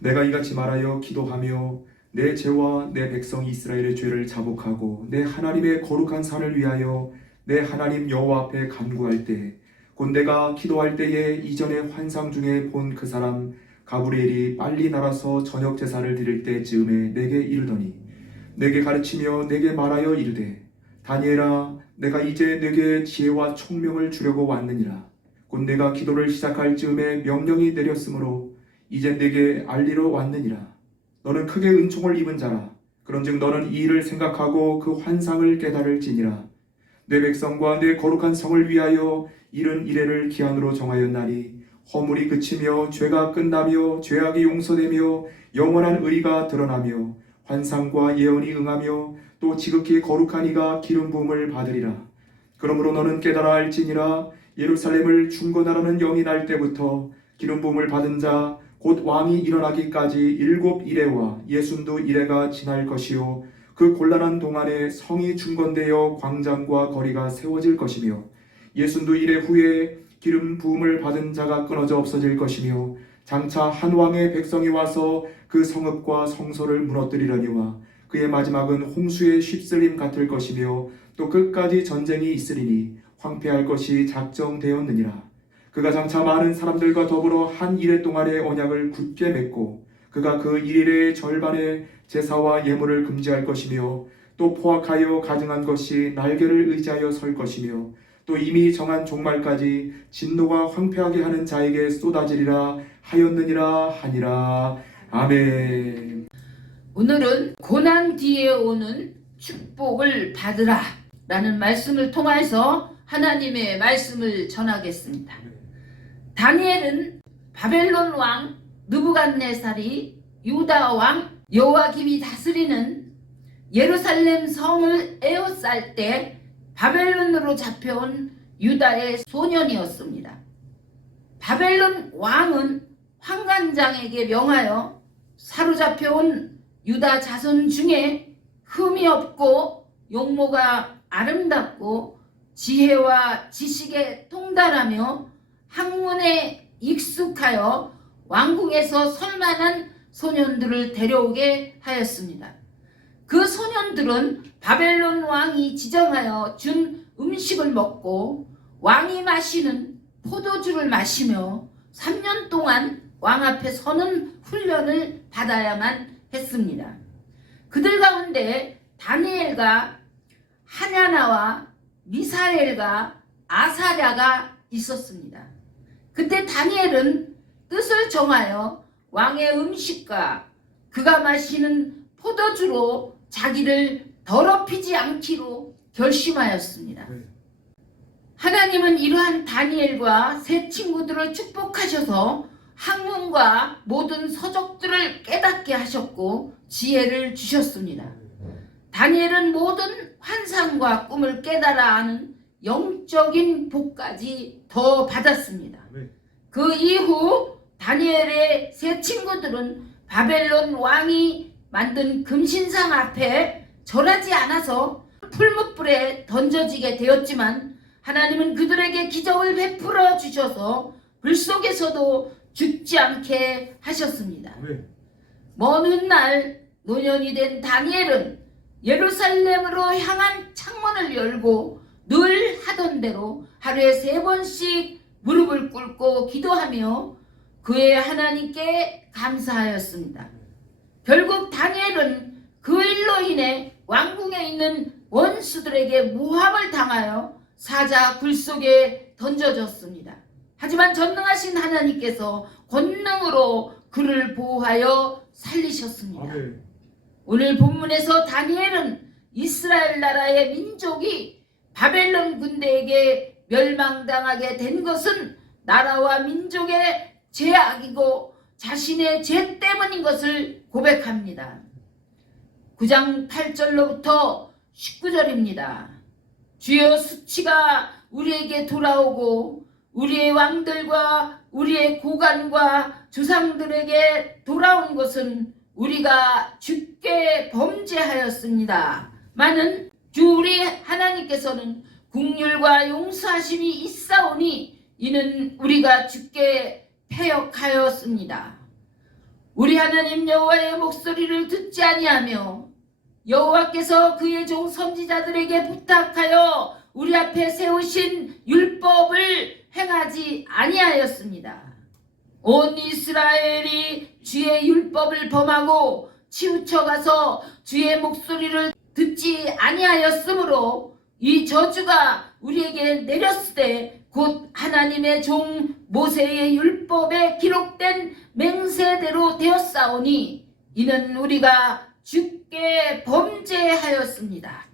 내가 이같이 말하여 기도하며 내 죄와 내 백성 이스라엘의 죄를 자복하고 내 하나님의 거룩한 산을 위하여 내 하나님 여호와 앞에 간구할 때 곧 내가 기도할 때에 이전에 환상 중에 본 그 사람 가브리엘이 빨리 날아서 저녁 제사를 드릴 때 즈음에 내게 이르더니 내게 가르치며 내게 말하여 이르되 다니엘아 내가 이제 내게 지혜와 총명을 주려고 왔느니라. 곧 내가 기도를 시작할 즈음에 명령이 내렸으므로 이제 내게 알리러 왔느니라. 너는 크게 은총을 입은 자라. 그런즉 너는 이 일을 생각하고 그 환상을 깨달을지니라. 내 백성과 내 거룩한 성을 위하여 이른 이래를 기한으로 정하였나니 허물이 그치며 죄가 끝나며 죄악이 용서되며 영원한 의가 드러나며 환상과 예언이 응하며 또 지극히 거룩한 이가 기름 부음을 받으리라. 그러므로 너는 깨달아 알지니라. 예루살렘을 중건하라는 영이 날 때부터 기름 부음을 받은 자 곧 왕이 일어나기까지 7 이레와 62 이레가 지날 것이요 그 곤란한 동안에 성이 중건되어 광장과 거리가 세워질 것이며 62 이레 후에 기름 부음을 받은 자가 끊어져 없어질 것이며 장차 한 왕의 백성이 와서 그 성읍과 성소를 무너뜨리려니와 그의 마지막은 홍수의 휩쓸림 같을 것이며 또 끝까지 전쟁이 있으리니 황폐할 것이 작정되었느니라. 그가 장차 많은 사람들과 더불어 한 이레 동안의 언약을 굳게 맺고 그가 그 일일의 절반의 제사와 예물을 금지할 것이며 또 포악하여 가증한 것이 날개를 의지하여 설 것이며 또 이미 정한 종말까지 진노가 황폐하게 하는 자에게 쏟아지리라 하였느니라 하니라. 아멘. 오늘은 고난 뒤에 오는 축복을 받으라 라는 말씀을 통해서 하나님의 말씀을 전하겠습니다. 다니엘은 바벨론 왕 느부갓네살이 유다 왕 여호야김이 다스리는 예루살렘 성을 에워쌀 때 바벨론으로 잡혀온 유다의 소년이었습니다. 바벨론 왕은 환관장에게 명하여 사로잡혀온 유다 자손 중에 흠이 없고 용모가 아름답고 지혜와 지식에 통달하며 학문에 익숙하여 왕궁에서 설만한 소년들을 데려오게 하였습니다. 그 소년들은 바벨론 왕이 지정하여 준 음식을 먹고 왕이 마시는 포도주를 마시며 3년 동안 왕 앞에 서는 훈련을 받아야만 했습니다. 그들 가운데 다니엘과 하냐나와 미사엘과 아사랴가 있었습니다. 그때 다니엘은 뜻을 정하여 왕의 음식과 그가 마시는 포도주로 자기를 더럽히지 않기로 결심하였습니다. 하나님은 이러한 다니엘과 세 친구들을 축복하셔서 학문과 모든 서적들을 깨닫게 하셨고 지혜를 주셨습니다. 다니엘은 모든 환상과 꿈을 깨달아 아는 영적인 복까지 더 받았습니다. 그 이후 다니엘의 세 친구들은 바벨론 왕이 만든 금신상 앞에 절하지 않아서 풀무불에 던져지게 되었지만 하나님은 그들에게 기적을 베풀어 주셔서 불 속에서도 죽지 않게 하셨습니다. 먼 훗날 노년이 된 다니엘은 예루살렘으로 향한 창문을 열고 늘 하던 대로 하루에 3번씩 무릎을 꿇고 기도하며 그의 하나님께 감사하였습니다. 결국 다니엘은 그 일로 인해 왕궁에 있는 원수들에게 모함을 당하여 사자 굴 속에 던져졌습니다. 하지만 전능하신 하나님께서 권능으로 그를 보호하여 살리셨습니다. 오늘 본문에서 다니엘은 이스라엘 나라의 민족이 바벨론 군대에게 멸망당하게 된 것은 나라와 민족의 죄악이고 자신의 죄 때문인 것을 고백합니다. 9장 8절로부터 19절입니다. 주여 수치가 우리에게 돌아오고 우리의 왕들과 우리의 고관과 조상들에게 돌아온 것은 우리가 주께 범죄하였습니다. 많은 주 우리 하나님께서는 긍휼과 용서하심이 있사오니 이는 우리가 주께 패역하였습니다. 우리 하나님 여호와의 목소리를 듣지 아니하며 여호와께서 그의 종 선지자들에게 부탁하여 우리 앞에 세우신 율법을 행하지 아니하였습니다. 온 이스라엘이 주의 율법을 범하고 치우쳐가서 주의 목소리를 듣지 아니하였으므로 이 저주가 우리에게 내렸을 때 곧 하나님의 종 모세의 율법에 기록된 맹세대로 되었사오니 이는 우리가 주께 범죄하였습니다.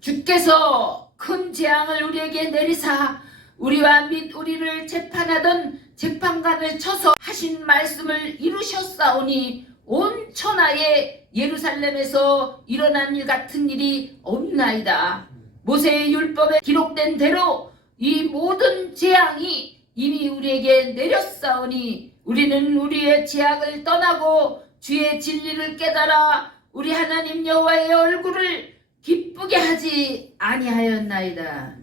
주께서 큰 재앙을 우리에게 내리사 우리와 및 우리를 재판하던 재판관을 쳐서 하신 말씀을 이루셨사오니 온 천하에 예루살렘에서 일어난 일 같은 일이 없나이다. 모세의 율법에 기록된 대로 이 모든 재앙이 이미 우리에게 내렸사오니 우리는 우리의 죄악을 떠나고 주의 진리를 깨달아 우리 하나님 여호와의 얼굴을 기쁘게 하지 아니하였나이다.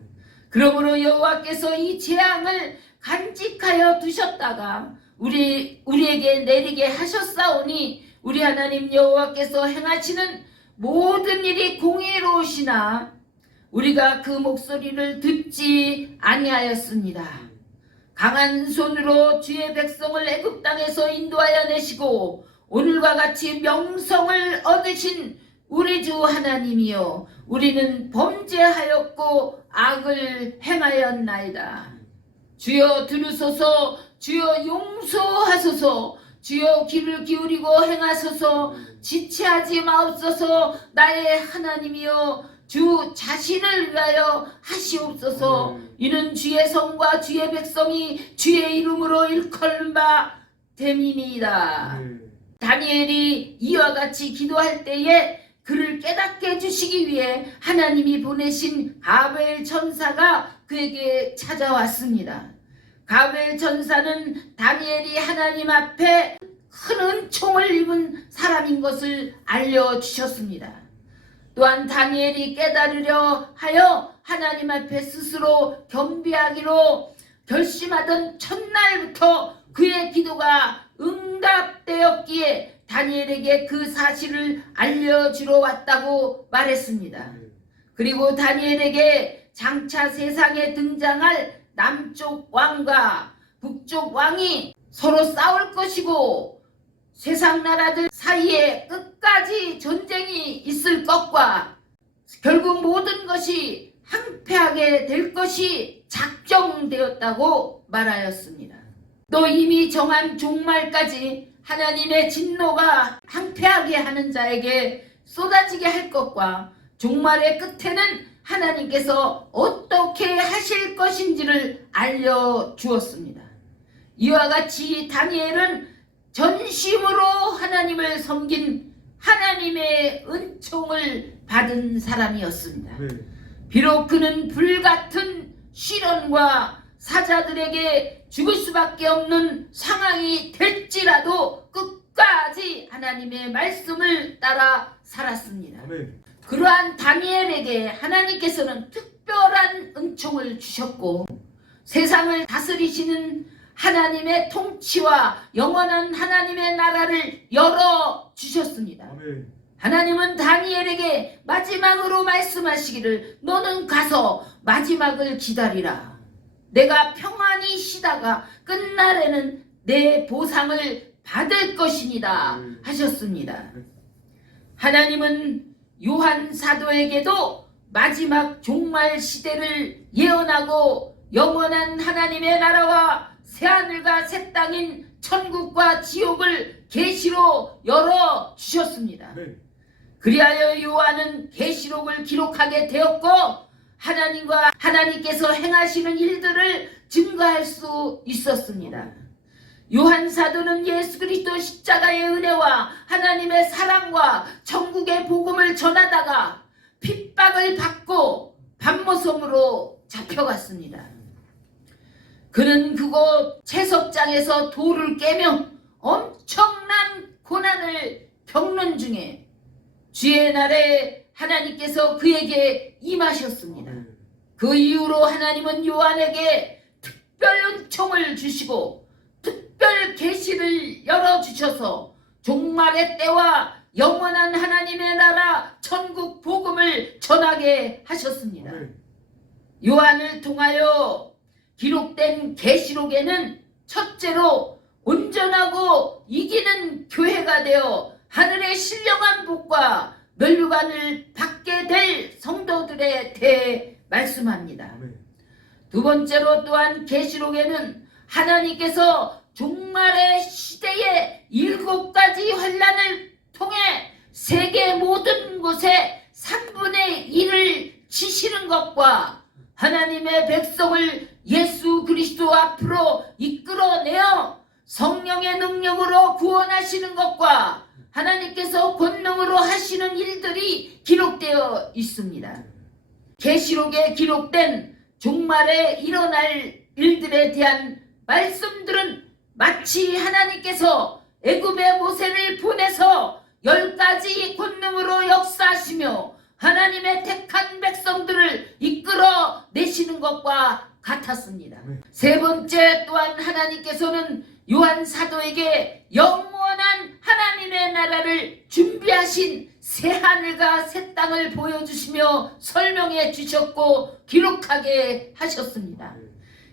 그러므로 여호와께서 이 재앙을 간직하여 두셨다가 우리에게 내리게 하셨사오니 우리 하나님 여호와께서 행하시는 모든 일이 공의로우시나 우리가 그 목소리를 듣지 아니하였습니다. 강한 손으로 주의 백성을 애굽 땅에서 인도하여 내시고 오늘과 같이 명성을 얻으신 우리 주 하나님이여 우리는 범죄하였고 악을 행하였나이다. 주여 들으소서, 주여 용서하소서, 주여 귀를 기울이고 행하소서, 지체하지 마옵소서. 나의 하나님이여 주 자신을 위하여 하시옵소서. 이는 주의 성과 주의 백성이 주의 이름으로 일컬는 바 됨이니이다. 다니엘이 이와 같이 기도할 때에 그를 깨닫게 해주시기 위해 하나님이 보내신 가브리엘 천사가 그에게 찾아왔습니다. 가브리엘 천사는 다니엘이 하나님 앞에 큰 은총을 입은 사람인 것을 알려주셨습니다. 또한 다니엘이 깨달으려 하여 하나님 앞에 스스로 겸비하기로 결심하던 첫날부터 그의 기도가 응답되었기에 다니엘에게 그 사실을 알려주러 왔다고 말했습니다. 그리고 다니엘에게 장차 세상에 등장할 남쪽 왕과 북쪽 왕이 서로 싸울 것이고 세상 나라들 사이에 끝까지 전쟁이 있을 것과 결국 모든 것이 항폐하게 될 것이 작정되었다고 말하였습니다. 또 이미 정한 종말까지 하나님의 진노가 항폐하게 하는 자에게 쏟아지게 할 것과 종말의 끝에는 하나님께서 어떻게 하실 것인지를 알려주었습니다. 이와 같이 다니엘은 전심으로 하나님을 섬긴 하나님의 은총을 받은 사람이었습니다. 비록 그는 불같은 시련과 사자들에게 죽을 수밖에 없는 상황이 될지라도 끝까지 하나님의 말씀을 따라 살았습니다. 그러한 다니엘에게 하나님께서는 특별한 은총을 주셨고 세상을 다스리시는 하나님의 통치와 영원한 하나님의 나라를 열어주셨습니다. 하나님은 다니엘에게 마지막으로 말씀하시기를 너는 가서 마지막을 기다리라. 내가 평안히 쉬다가 끝날에는 내 보상을 받을 것이니라 하셨습니다. 하나님은 요한 사도에게도 마지막 종말 시대를 예언하고 영원한 하나님의 나라와 새하늘과 새 땅인 천국과 지옥을 계시로 열어주셨습니다. 그리하여 요한은 계시록을 기록하게 되었고 하나님과 하나님께서 행하시는 일들을 증거할 수 있었습니다. 요한 사도는 예수 그리스도 십자가의 은혜와 하나님의 사랑과 천국의 복음을 전하다가 핍박을 받고 밤모섬으로 잡혀갔습니다. 그는 그곳 채석장에서 돌을 깨며 엄청난 고난을 겪는 중에 주의 날에 하나님께서 그에게 임하셨습니다. 그 이후로 하나님은 요한에게 특별 은총을 주시고 특별 특별 계시를 열어주셔서 종말의 때와 영원한 하나님의 나라 천국 복음을 전하게 하셨습니다. 요한을 통하여 기록된 계시록에는 첫째로 온전하고 이기는 교회가 되어 하늘의 신령한 복과 면류관을 받게 될 성도들에 대해 말씀합니다. 두 번째로 또한 계시록에는 하나님께서 종말의 시대에 7가지 환난을 통해 세계 모든 곳에 3분의 1을 치시는 것과 하나님의 백성을 예수 그리스도 앞으로 이끌어내어 성령의 능력으로 구원하시는 것과 하나님께서 권능으로 하시는 일들이 기록되어 있습니다. 계시록에 기록된 종말에 일어날 일들에 대한 말씀들은 마치 하나님께서 애굽의 모세를 보내서 10가지 권능으로 역사하시며 하나님의 택한 백성들을 이끌어내시는 것과 같았습니다. 세 번째 또한 하나님께서는 요한 사도에게 영원한 하나님의 나라를 준비하신 새하늘과 새 땅을 보여주시며 설명해 주셨고 기록하게 하셨습니다.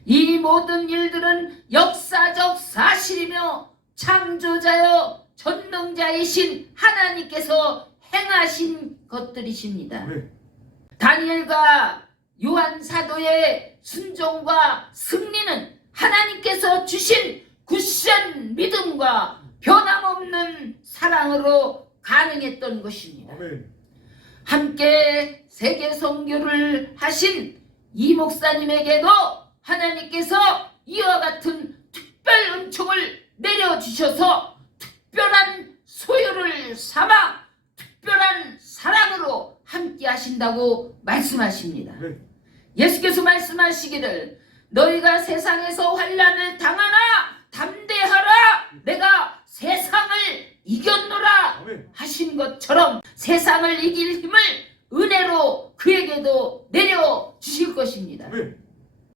이 모든 일들은 역사적 사실이며 창조자여 전능자이신 하나님께서 행하신 것들이십니다. 다니엘과 요한 사도의 순종과 승리는 하나님께서 주신 굳센 믿음과 변함없는 사랑으로 가능했던 것입니다. 함께 세계 선교를 하신 이 목사님에게도 하나님께서 이와 같은 특별 은총을 내려주셔서 특별한 소유를 삼아 특별한 사랑으로 함께 하신다고 말씀하십니다. 예수께서 말씀하시기를 너희가 세상에서 환난을 당하나 담대하라 내가 세상을 이겼노라 하신 것처럼 세상을 이길 힘을 은혜로 그에게도 내려주실 것입니다.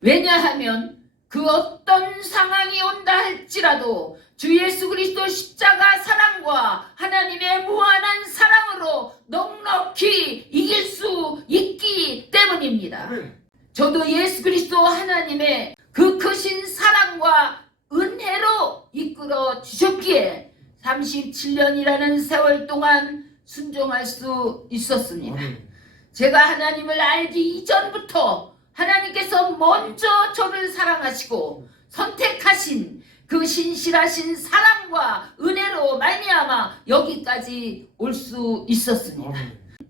왜냐하면 그 어떤 상황이 온다 할지라도 주 예수 그리스도 십자가 사랑과 하나님의 무한한 사랑으로 넉넉히 이길 수 있기 때문입니다. 저도 예수 그리스도 하나님의 그 크신 사랑과 은혜로 이끌어 주셨기에 37년이라는 세월 동안 순종할 수 있었습니다. 제가 하나님을 알기 이전부터 하나님께서 먼저 저를 사랑하시고 선택하신 그 신실하신 사랑과 은혜로 말미암아 여기까지 올 수 있었습니다.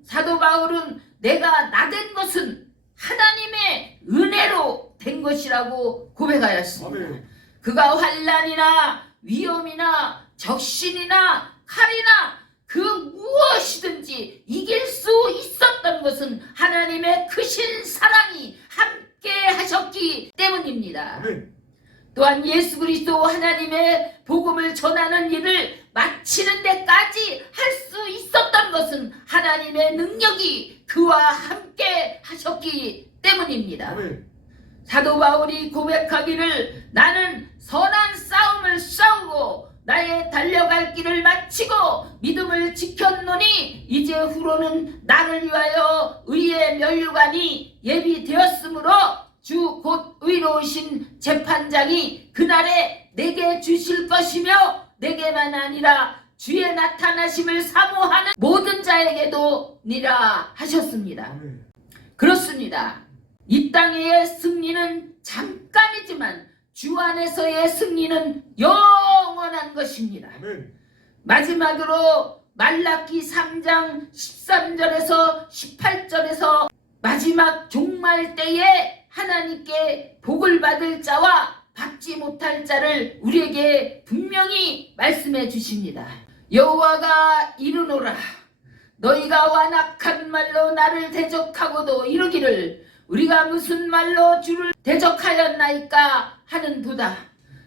사도 바울은 내가 나된 것은 하나님의 은혜로 된 것이라고 고백하였습니다. 그가 환난이나 위험이나 적신이나 칼이나 그 무엇이든지 이길 수 있었던 것은 하나님의 크신 사랑이 함께 하셨기 때문입니다. 또한 예수 그리스도 하나님의 복음을 전하는 일을 마치는 데까지 할 수 있었던 것은 하나님의 능력이 그와 함께 하셨기 때문입니다. 사도 바울이 고백하기를 나는 선한 싸움을 싸우고 나의 달려갈 길을 마치고 믿음을 지켰노니 이제 후로는 나를 위하여 의의 면류관이 예비되었으므로 주 곧 의로우신 재판장이 그날에 내게 주실 것이며 내게만 아니라 주의 나타나심을 사모하는 모든 자에게도 니라 하셨습니다. 그렇습니다. 이 땅의 승리는 잠깐이지만 주 안에서의 승리는 영원한 것입니다. 마지막으로 말라기 3장 13절에서 18절에서 마지막 종말 때에 하나님께 복을 받을 자와 받지 못할 자를 우리에게 분명히 말씀해 주십니다. 여호와가 이르노라 너희가 완악한 말로 나를 대적하고도 이르기를 우리가 무슨 말로 주를 대적하였나이까 하는도다.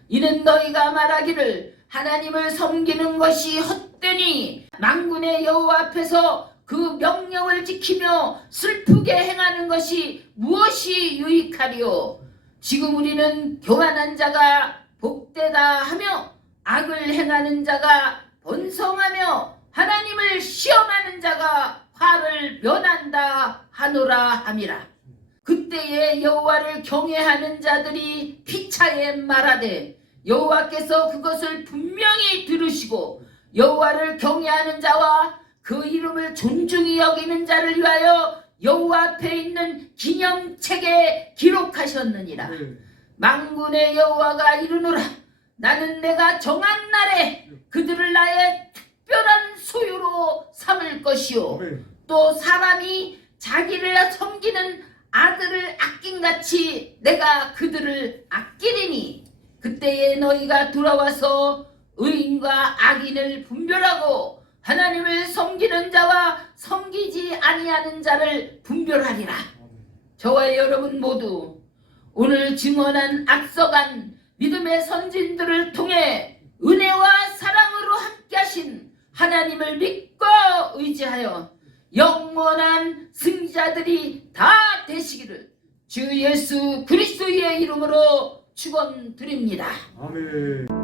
이는 너희가 말하기를 하나님을 섬기는 것이 헛되니 만군의 여호와 앞에서 그 명령을 지키며 슬프게 행하는 것이 무엇이 유익하리요. 지금 우리는 교만한 자가 복되다 하며 악을 행하는 자가 번성하며 하나님을 시험하는 자가 화를 면한다 하노라 함이라. 그때에 여호와를 경외하는 자들이 피차에 말하되 여호와께서 그것을 분명히 들으시고 여호와를 경외하는 자와 그 이름을 존중히 여기는 자를 위하여 여호와 앞에 있는 기념책에 기록하셨느니라. 만군의 여호와가 이르노라. 나는 내가 정한 날에 그들을 나의 특별한 소유로 삼을 것이요 또 사람이 자기를 섬기는 아들을 아낀같이 내가 그들을 아끼리니 그때에 너희가 돌아와서 의인과 악인을 분별하고 하나님을 섬기는 자와 섬기지 아니하는 자를 분별하리라. 저와 여러분 모두 오늘 증언한 앞서간 믿음의 선진들을 통해 은혜와 사랑으로 함께 하신 하나님을 믿고 의지하여 영원한 승자들이 다 되시기를 주 예수 그리스도의 이름으로 축원드립니다. 아멘.